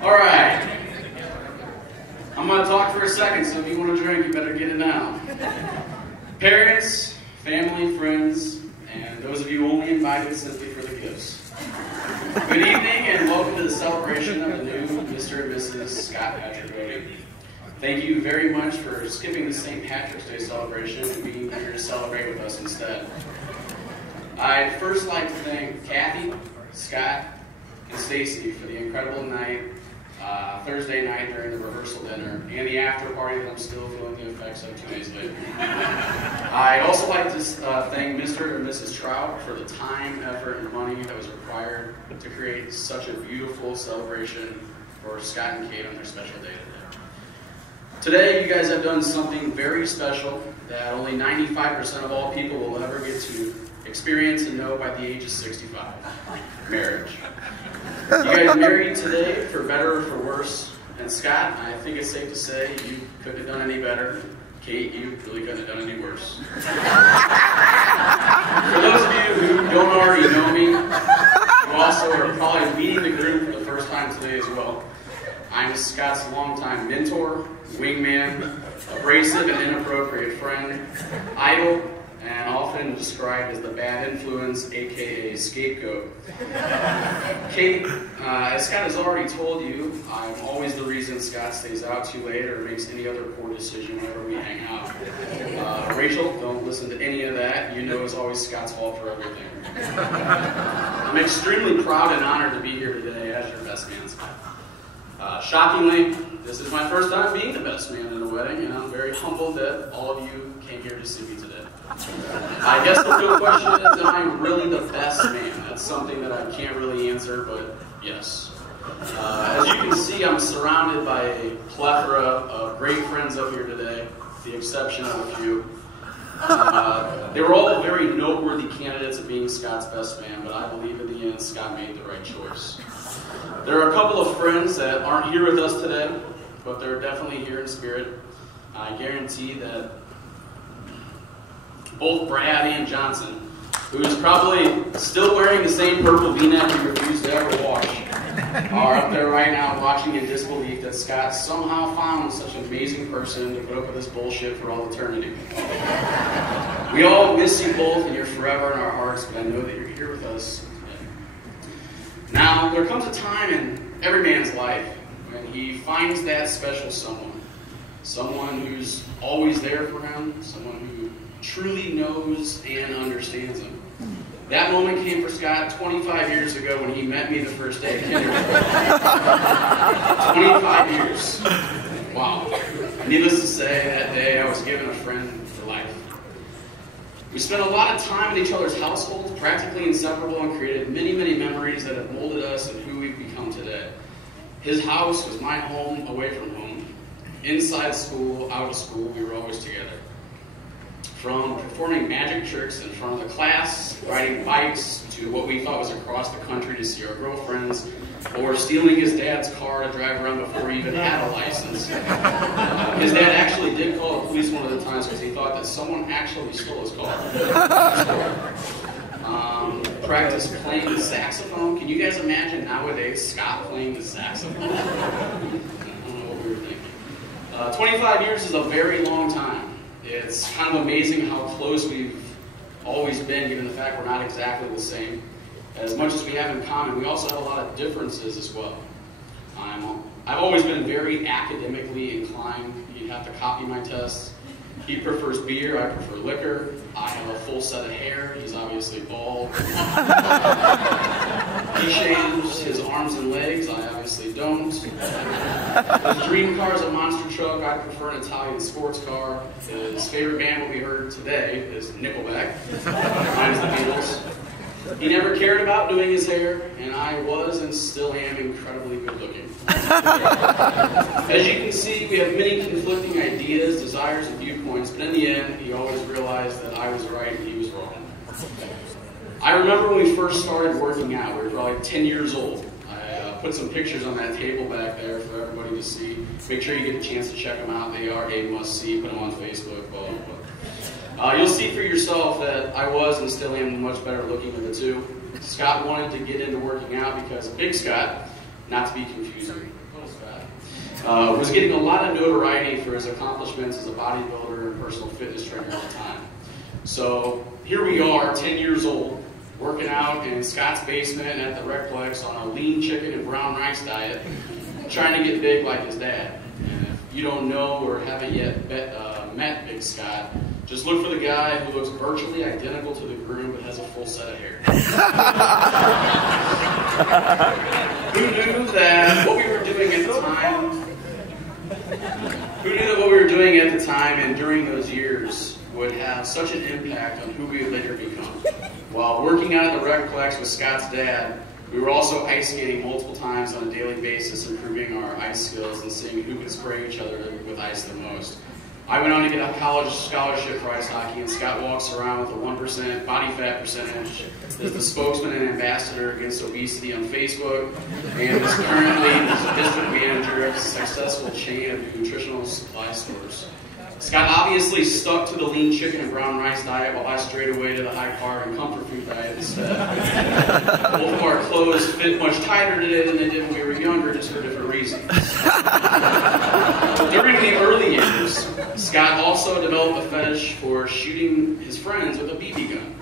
All right. I'm going to talk for a second, so if you want to drink, you better get it now. Parents, family, friends, and those of you only invited simply for the gifts. Good evening and welcome to the celebration of the new Mr. and Mrs. Scott Patrick Bodie. Thank you very much for skipping the St. Patrick's Day celebration and being here to celebrate with us instead. I'd first like to thank Kathy, Scott, and Stacy for the incredible night, Thursday night during the rehearsal dinner, and the after party that I'm still feeling the effects of 2 days later. I'd also like to thank Mr. and Mrs. Trout for the time, effort, and money that was required to create such a beautiful celebration for Scott and Kate on their special day today. Today, you guys have done something very special that only 95% of all people will ever get to experience and know by the age of 65. Marriage. You guys married today for better or for worse. And Scott, I think it's safe to say you couldn't have done any better. Kate, you really couldn't have done any worse. For those of you who don't already know me, who also are probably meeting the group for the first time today as well, I'm Scott's longtime mentor, wingman, abrasive and inappropriate friend, idol, and often described as the bad influence, aka scapegoat. Kate, as Scott has already told you, I'm always the reason Scott stays out too late or makes any other poor decision whenever we hang out. Rachel, don't listen to any of that. You know it's always Scott's fault for everything. I'm extremely proud and honored to be here today as your best man, Scott. Shockingly, this is my first time being the best man in a wedding, and I'm very humbled that all of you came here to see me today. I guess the real question is, am I really the best man? That's something that I can't really answer, but yes. As you can see, I'm surrounded by a plethora of great friends up here today, with the exception of a few. They were all very noteworthy candidates of being Scott's best man, but I believe in the end Scott made the right choice. There are a couple of friends that aren't here with us today, but they're definitely here in spirit. I guarantee that both Brad and Johnson, who is probably still wearing the same purple V-neck he refused to ever wash, are up there right now watching in disbelief that Scott somehow found such an amazing person to put up with this bullshit for all eternity. We all miss you both, and you're forever in our hearts, but I know that you're here with us today. Now, there comes a time in every man's life when he finds that special someone who's always there for him, someone who truly knows and understands him. That moment came for Scott 25 years ago when he met me the first day of kindergarten. 25 years. Wow. Needless to say, that day I was given a friend for life. We spent a lot of time in each other's households, practically inseparable, and created many, many memories that have molded us and who we've become today. His house was my home away from home. Inside school, out of school, we were always together. From performing magic tricks in front of the class, riding bikes, to what we thought was across the country to see our girlfriends, or stealing his dad's car to drive around before he even had a license. His dad actually did call the police one of the times because he thought that someone actually stole his car. Practice playing the saxophone. Can you guys imagine nowadays Scott playing the saxophone? I don't know what we were thinking. 25 years is a very long time. It's kind of amazing how close we've always been, given the fact we're not exactly the same. As much as we have in common, we also have a lot of differences as well. I've always been very academically inclined. You'd have to copy my tests. He prefers beer, I prefer liquor. I have a full set of hair, he's obviously bald. He shaves his arms and legs, I obviously don't. His dream car is a monster truck, I prefer an Italian sports car. His favorite band, what we heard today, is Nickelback. Mine is the Beatles. He never cared about doing his hair, and I was and still am incredibly good looking. As you can see, we have many conflicting ideas, desires, and viewpoints, but in the end, he always realized that I was right and he was wrong. I remember when we first started working out, we were probably 10 years old. I put some pictures on that table back there for everybody to see. Make sure you get a chance to check them out. They are a must-see. Put them on Facebook, blah, blah, blah. You'll see for yourself that I was and still am much better looking of the two. Scott wanted to get into working out because Big Scott, not to be confused was getting a lot of notoriety for his accomplishments as a bodybuilder and personal fitness trainer at the time. So here we are, 10 years old, working out in Scott's basement at the Recplex on a lean chicken and brown rice diet, trying to get big like his dad. And if you don't know or haven't yet met Big Scott, just look for the guy who looks virtually identical to the groom but has a full set of hair. Who knew that what we were doing at the time and during those years would have such an impact on who we would later become? While working out at the Recplex with Scott's dad, we were also ice skating multiple times on a daily basis, improving our ice skills and seeing who could spray each other with ice the most. I went on to get a college scholarship for ice hockey, and Scott walks around with a 1% body fat percentage, is the spokesman and ambassador against obesity on Facebook, and is currently the district manager of a successful chain of nutritional supply stores. Scott obviously stuck to the lean chicken and brown rice diet, while I strayed away to the high carb and comfort food diet instead. Both of our clothes fit much tighter today than they did when we were younger, just for different reasons. During the early years, Scott also developed a fetish for shooting his friends with a BB gun.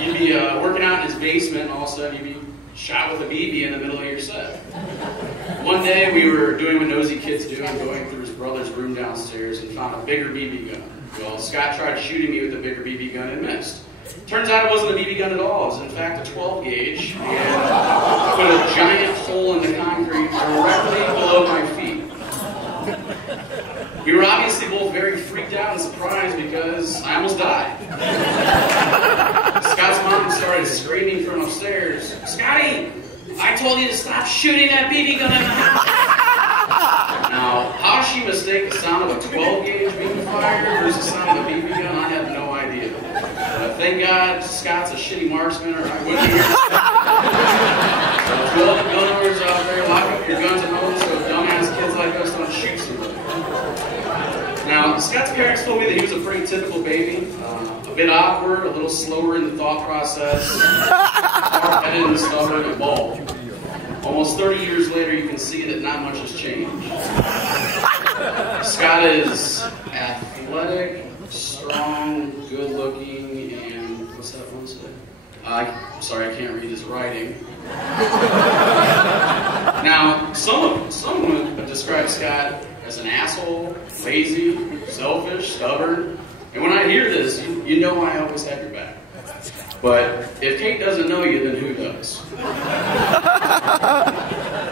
You'd be working out in his basement, and all of a sudden you'd be shot with a BB in the middle of your set. One day we were doing what nosy kids do and going through his brother's room downstairs and found a bigger BB gun. Well, Scott tried shooting me with a bigger BB gun and missed. Turns out it wasn't a BB gun at all. It was in fact a 12 gauge and put a giant hole in the concrete directly below my feet. We were obviously both very freaked out and surprised because I almost died. Scott's mom started screaming from upstairs, "Scotty, I told you to stop shooting that BB gun in the house." Now, how she mistake the sound of a 12 gauge being fired versus the sound of a BB gun, I have no idea. Thank God Scott's a shitty marksman, or I wouldn't hear it. So to all the gun owners out there, lock up your guns at home so dumbass kids like us don't shoot somebody. Now, Scott's parents told me that he was a pretty typical baby, a bit awkward, a little slower in the thought process, hard-headed and stubborn and bald. Almost 30 years later, you can see that not much has changed. Scott is athletic, strong, good-looking, and what's that one say? Sorry, I can't read his writing. Now, some would describe Scott as an asshole, lazy, selfish, stubborn. And when I hear this, you know I always have your back. But if Kate doesn't know you, then who does?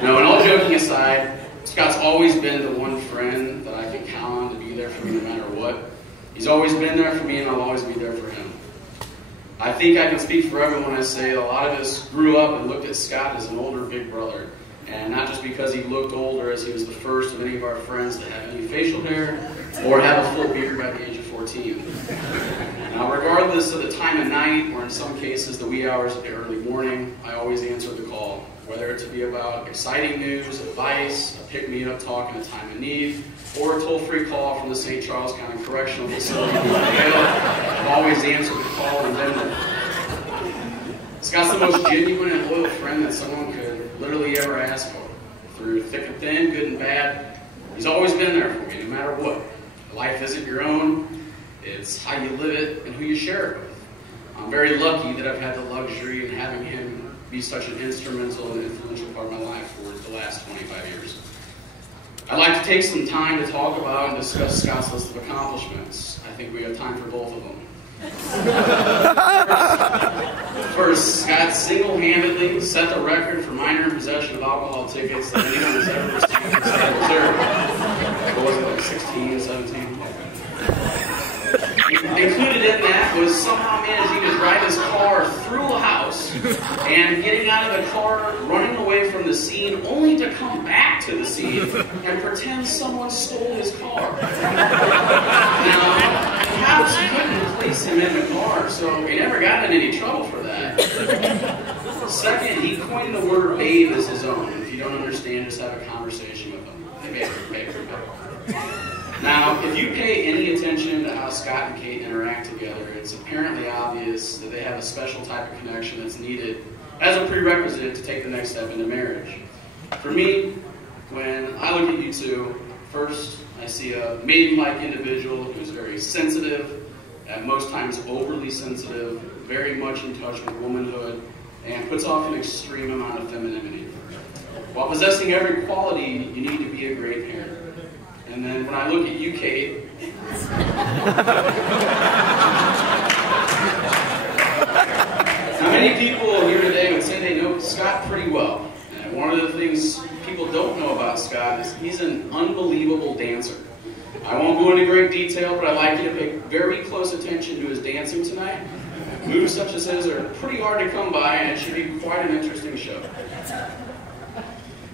No, and all joking aside, Scott's always been the one friend that I can count on to be there for me no matter what. He's always been there for me, and I'll always be there for him. I think I can speak for everyone when I say a lot of us grew up and looked at Scott as an older big brother. And not just because he looked older, as he was the first of any of our friends to have any facial hair or have a full beard by the age of 14. Now, regardless of the time of night, or in some cases the wee hours of the early morning, I always answer the call. Whether it to be about exciting news, advice, a pick-me-up talk in a time of need, or a toll-free call from the St. Charles County Correctional Facility, I've always answered the call and been there. Scott's the most genuine and loyal friend that someone could literally ever ask for. Through thick and thin, good and bad, he's always been there for me, no matter what. Life isn't your own. It's how you live it and who you share it with. I'm very lucky that I've had the luxury of having him be such an instrumental and influential part of my life for the last 25 years. I'd like to take some time to talk about and discuss Scott's list of accomplishments. I think we have time for both of them. First, Scott single-handedly set the record for minor possession of alcohol tickets that anyone has ever received in the state of Missouri. What was it, like 16, 17? Included in that was somehow managing to drive his car through a house and getting out of the car, running away from the scene, only to come back to the scene and pretend someone stole his car. Now, the cops couldn't place him in the car, so he never got in any trouble for that. Second, he coined the word babe as his own. If you don't understand, just have a conversation with him. Hey, babe, babe, babe. Now, if you pay any attention to how Scott and Kate interact together, it's apparently obvious that they have a special type of connection that's needed as a prerequisite to take the next step into marriage. For me, when I look at you two, first I see a maiden-like individual who's very sensitive, at most times overly sensitive, very much in touch with womanhood, and puts off an extreme amount of femininity. While possessing every quality you need to be a great parent. And then when I look at you, Kate, now many people here today would say they know Scott pretty well. And one of the things people don't know about Scott is he's an unbelievable dancer. I won't go into great detail, but I'd like you to pay very close attention to his dancing tonight. Moves such as his are pretty hard to come by, and it should be quite an interesting show.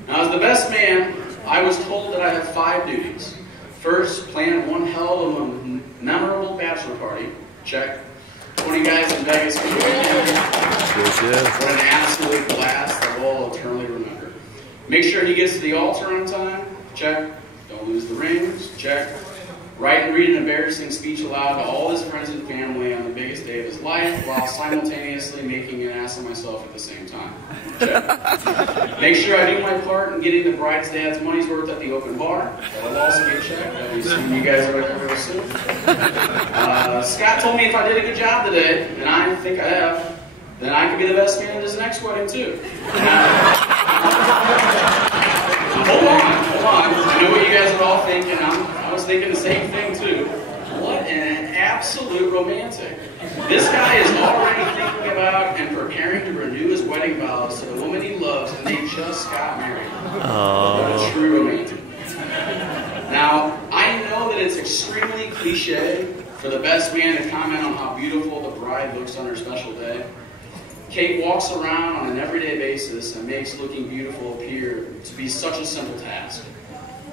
Now, as the best man, I was told that I have 5 duties. First, plan one hell of a memorable bachelor party. Check. 20 guys in Vegas for the weekend. What an absolute blast that we'll eternally remember. Make sure he gets to the altar on time. Check. Don't lose the rings. Check. Write and read an embarrassing speech aloud to all his friends and family on the biggest day of his life while simultaneously making an ass of myself at the same time. Check. Make sure I do my part in getting the bride's dad's money's worth at the open bar. That'll also get checked. I'll be seeing you guys over there real soon. Scott told me if I did a good job today, and I think I have, then I could be the best man at his next wedding too. Hold on. I know what you guys are all thinking. I was thinking the same thing too. What an absolute romantic. This guy is already thinking about and preparing to renew his wedding vows to the woman he loves, and they just got married. What a true romantic. Now, I know that it's extremely cliche for the best man to comment on how beautiful the bride looks on her special day. Kate walks around on an everyday basis and makes looking beautiful appear to be such a simple task.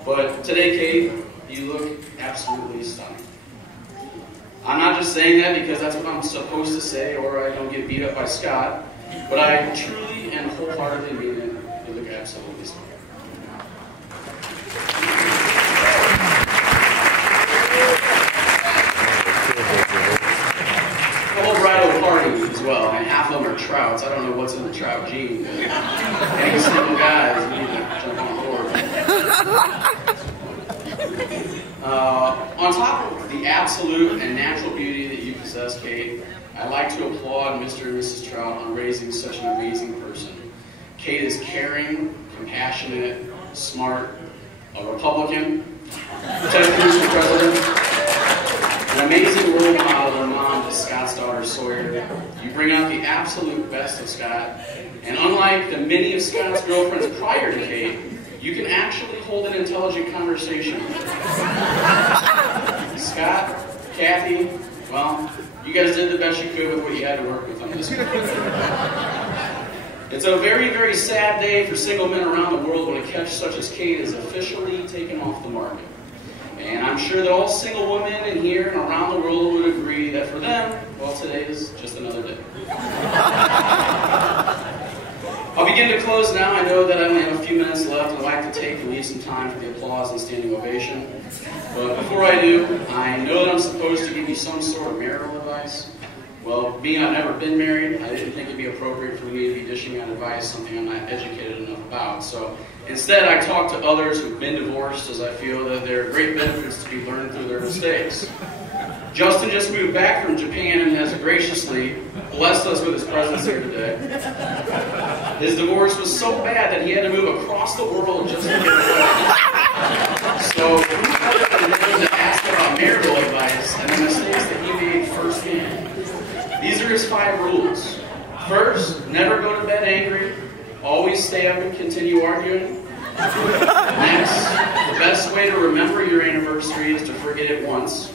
But today, Kate, you look absolutely stunning. I'm not just saying that because that's what I'm supposed to say or I don't get beat up by Scott, but I truly and wholeheartedly mean it. You look absolutely stunning. The whole bridal party as well, and half of them are trouts. I don't know what's in the trout gene, but any single guys need to jump on board. On top of the absolute and natural beauty that you possess, Kate, I'd like to applaud Mr. and Mrs. Trout on raising such an amazing person. Kate is caring, compassionate, smart, a Republican, Ted Cruz for president, an amazing role model and mom to Scott's daughter Sawyer. You bring out the absolute best of Scott, and unlike the many of Scott's girlfriends prior to Kate, you can actually hold an intelligent conversation. Scott, Kathy, well, you guys did the best you could with what you had to work with on this one. It's a very, very sad day for single men around the world when a catch such as Kate is officially taken off the market. And I'm sure that all single women in here and around the world would agree that for them, well, today is just another day. I'll begin to close now. I know that I only have a few minutes left. I'd like to take and leave some time for the applause and standing ovation. But before I do, I know that I'm supposed to give you some sort of marital advice. Well, being I've never been married, I didn't think it'd be appropriate for me to be dishing out advice, something I'm not educated enough about. So instead, I talk to others who've been divorced, as I feel that there are great benefits to be learned through their mistakes. Justin just moved back from Japan and has graciously blessed us with his presence here today. His divorce was so bad that he had to move across the world just to get away. So, who other than him to ask about marital advice and the mistakes that he made firsthand? These are his 5 rules. First, never go to bed angry. Always stay up and continue arguing. Next, the best way to remember your anniversary is to forget it once.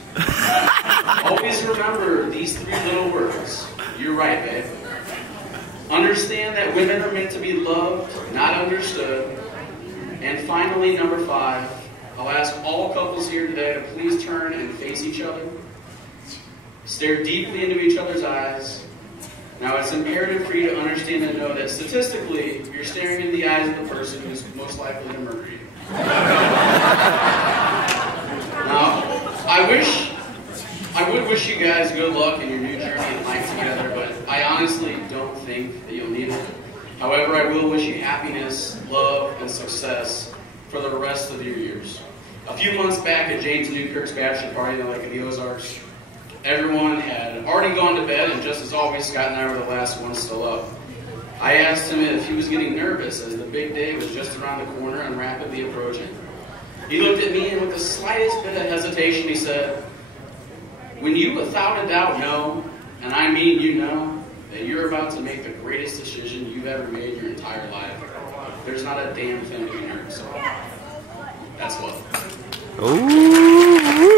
Always remember these 3 little words. You're right, babe. Understand that women are meant to be loved, not understood. And finally, number 5, I'll ask all couples here today to please turn and face each other. Stare deeply into each other's eyes. Now, it's imperative for you to understand and know that statistically, you're staring into the eyes of the person who's most likely to murder you. Now, I would wish you guys good luck in your new journey in life together, but I honestly don't think that you'll need it. However, I will wish you happiness, love, and success for the rest of your years. A few months back at James Newkirk's bachelor party in the Lake of the Ozarks, everyone had already gone to bed, and just as always, Scott and I were the last ones still up. I asked him if he was getting nervous as the big day was just around the corner and rapidly approaching. He looked at me and with the slightest bit of hesitation he said, "When you without a doubt know, and I mean you know, that you're about to make the greatest decision you've ever made in your entire life, there's not a damn thing to be nervous about." That's what. Ooh.